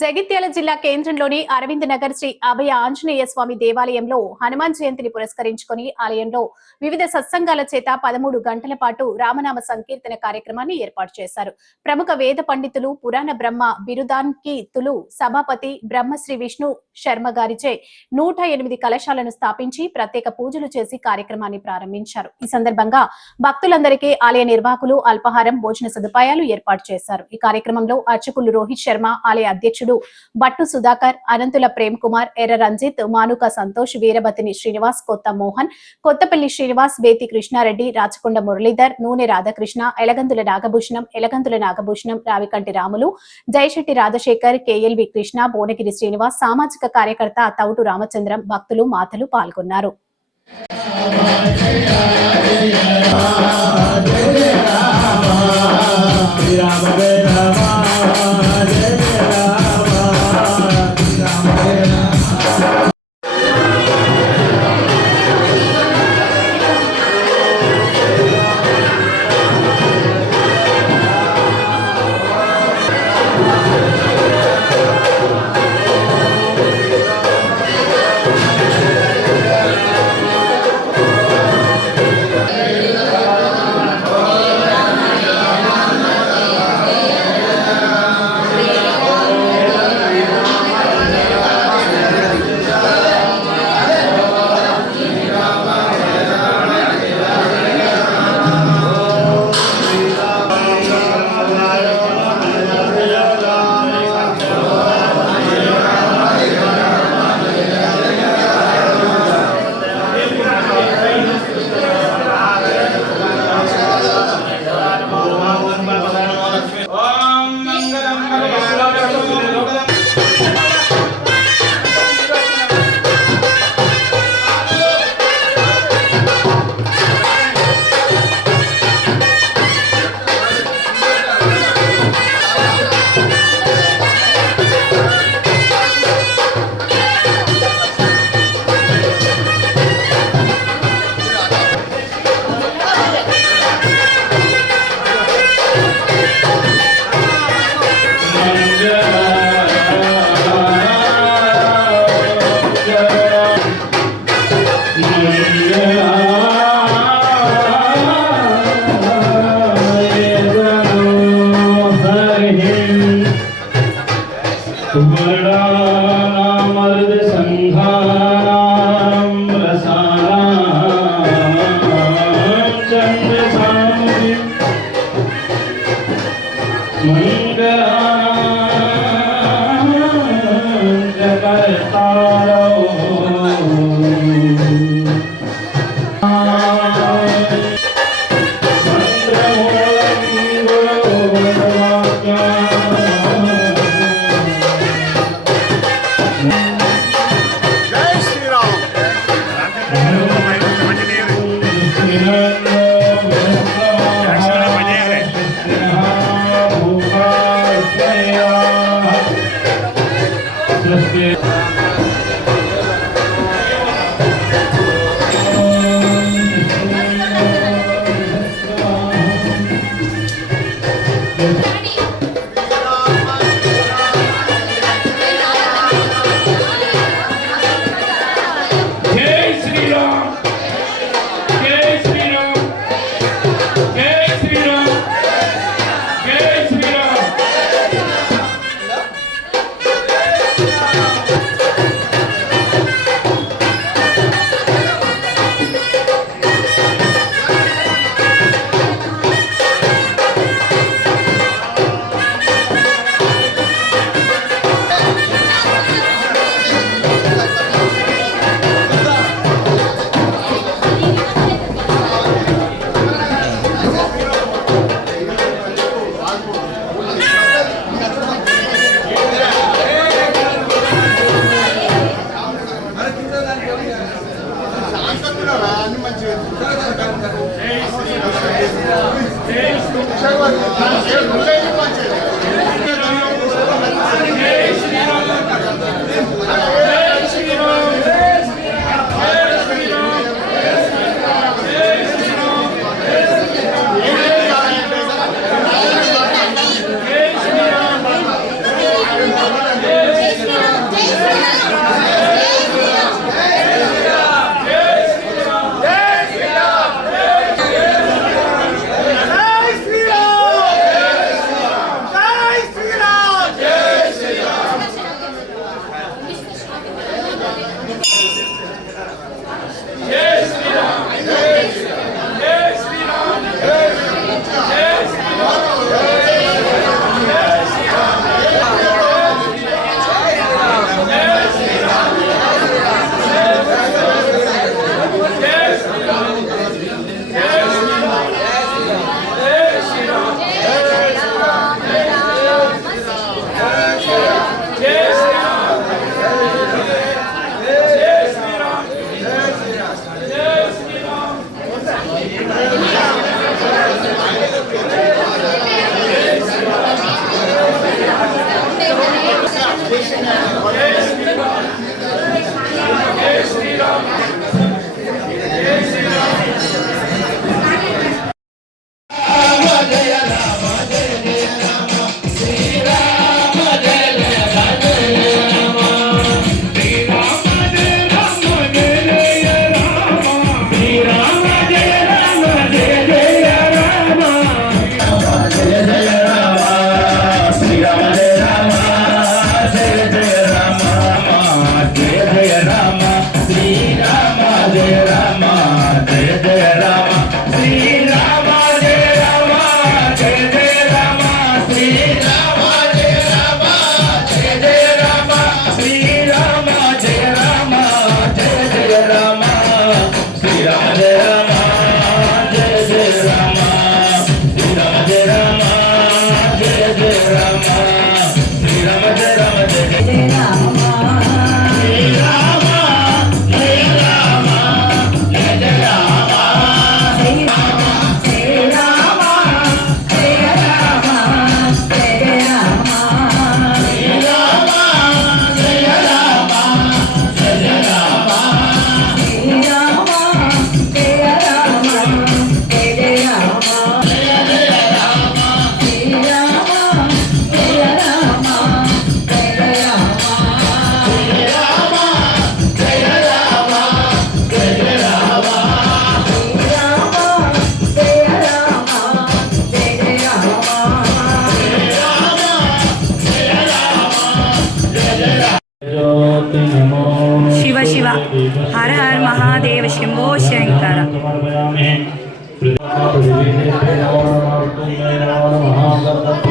జగిత్యాల జిల్లా కేంద్రంలోని అరవింద్ నగర్ శ్రీ అభయ ఆంజనేయ స్వామి దేవాలయంలో హనుమాన్ జయంతిని పురస్కరించుకొని ఆలయంలో వివిధ సత్సంగాల చేత పదమూడు గంటల పాటు రామనామ సంకీర్తన కార్యక్రమాన్ని ఏర్పాటు చేశారు. ప్రముఖ వేద పండితులు పురాణ బ్రహ్మ బిరుదాంకితులు సభాపతి బ్రహ్మశ్రీ విష్ణు శర్మ గారిచే నూట ఎనిమిది కలశాలను స్థాపించి ప్రత్యేక పూజలు చేసి కార్యక్రమాన్ని ప్రారంభించారు. ఈ సందర్భంగా భక్తులందరికీ ఆలయ నిర్వాహకులు అల్పాహారం భోజన సదుపాయాలు ఏర్పాటు చేశారు. ఈ కార్యక్రమంలో అర్చకులు రోహిత్ శర్మ ఆలయ అధ్యక్షుడు బట్టు సుధాకర్ అనంతుల ప్రేమ్ కుమార్ ఎర్ర రంజిత్ మానుక సంతోష్ వీరబతిని శ్రీనివాస్ కొత్త మోహన్ కొత్తపల్లి శ్రీనివాస్ బేతి కృష్ణారెడ్డి రాచకొండ మురళీధర్ నూనె రాధాకృష్ణ ఎలగందుల నాగభూషణం ఎలగందుల నాగభూషణం రావికంటి రాములు జయశెట్టి రాజశేఖర్ కేఎల్వి కృష్ణ భువనగిరి శ్రీనివాస్ సామాజిక కార్యకర్త తౌటు రామచంద్రం భక్తులు మాతలు పాల్గొన్నారు ఓం Música మంచిది 감사합니다.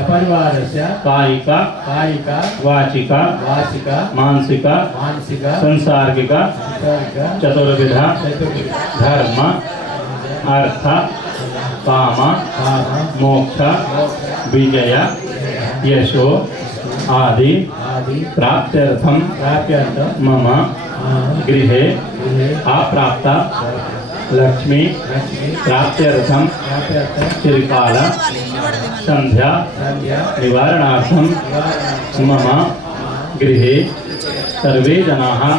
अपरिवारस्य कायिक कायिक वाचिक वाचिक मानसिक मानसिक संसार्गिक चतुर्विध धर्म अर्थ काम मोक्ष विजय यशो आदि प्राप्त मम गृह आप्राप्ता लक्ष्मी प्राप्त्यर्थम त्रिपाल संध्या निवारणार्थम मम गृह सर्वे जना,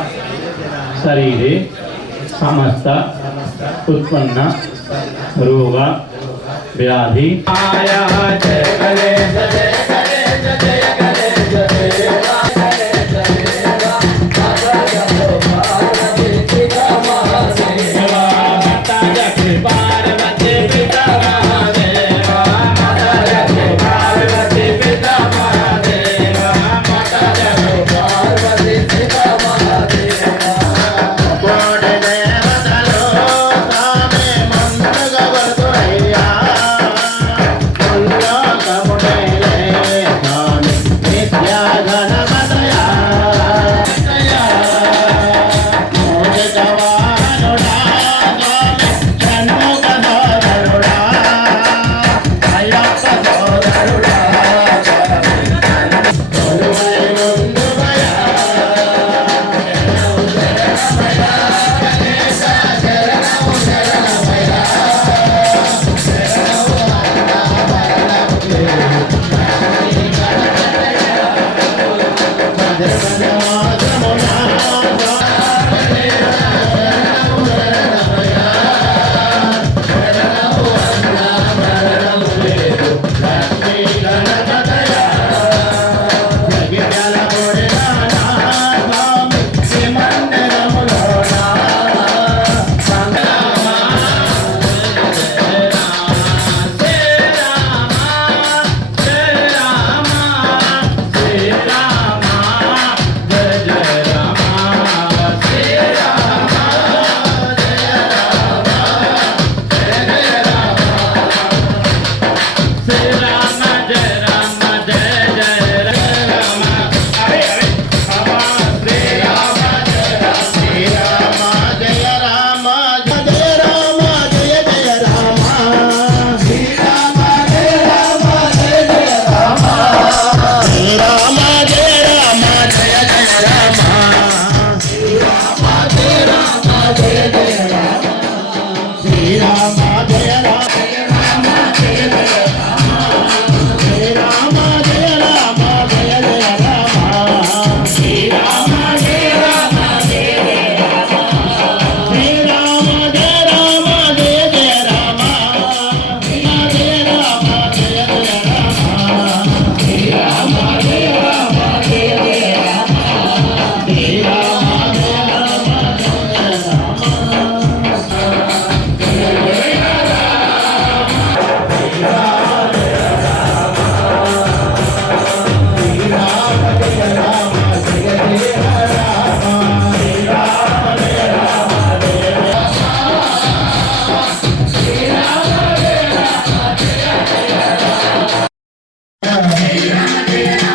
शरीर समस्त उत्पन्न रोग, व्याधि। आया Jaya Ram Yeah.